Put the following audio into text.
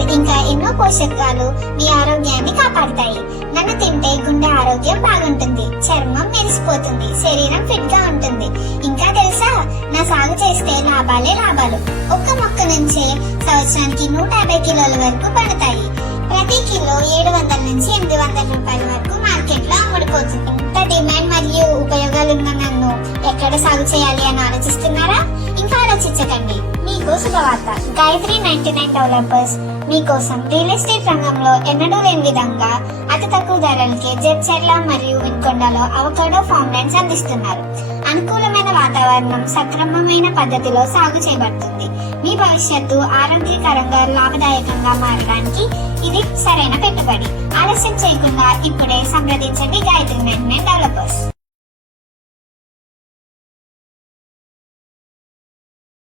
Fibre ఇంకా ఎన్నో పోషకాలు మీ ఆరోగ్యాన్ని కాపాడుతాయి. నన్ను తింటే గుండె ఆరోగ్యం బాగుంటుంది, చర్మం మెరిసిపోతుంది, శరీరం ఫిట్ గా ఉంటుంది. ఇంకా తెలుసా, నా సాగు చేస్తే లాభాలే లాభాలు. ఒక్క మొక్క నుంచే సంవత్సరానికి 150 కిలోల వరకు పడతాయి. ప్రతి కిలో 700 నుంచి 800 రూపాయల వరకు మార్కెట్ లో అమ్ముడుపోతుంది. ఇంత డిమాండ్ మరియు ఉపయోగాలున్న నన్ను ఎక్కడ సాగు చేయాలి అని ఆలోచిస్తున్నారా? ఇంకా ఆలోచించకండి, మీకు శుభవార్త. గాయత్రి 99 డెవలపర్స్ మీకోసం రియల్ ఎస్టేట్ రంగంలో ఎన్నడూ లేని విధంగా అతి తక్కువ ధరలకే జడ్చర్ల మరియు వినుకొండలో అవకాడో ఫామ్ ల్యాండ్స్ అందిస్తున్నారు. అనుకూలమైన వాతావరణం, సక్రమమైన పద్ధతిలో సాగు చేయబడుతుంది. మీ భవిష్యత్తు ఆరోగ్యకరంగా లాభదాయకంగా మారడానికి ఇది సరైన పెట్టుబడి. ఆలస్యం చేయకుండా ఇప్పుడే సంప్రదించండి గాయత్రి 99 డెవలపర్స్.